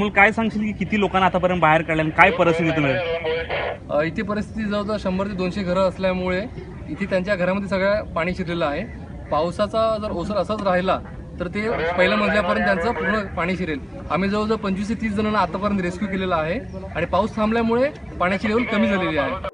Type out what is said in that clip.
मग काय सांगशील की किती लोकांना आतापर्यंत बाहेर काढले आणि काय परिस्थितीतून आहे? इथे परिस्थिती जवळजवळ 100 ते 200 घरं असल्यामुळे इथे त्यांच्या घरामध्ये सगळं पाणी शिरलेलं आहे। पावसाचा जर ओसर असाच राहिला तर ते पहिल्या मजल्यापर्यंत त्यांचं पूर्ण पाणी शिरेल। आम्ही जवळजवळ 25 ते 30 जणांना आतापर्यंत रेस्क्यू केलेला आहे आणि पाऊस थांबल्यामुळे पाण्याची लेवल कमी झालेली आहे।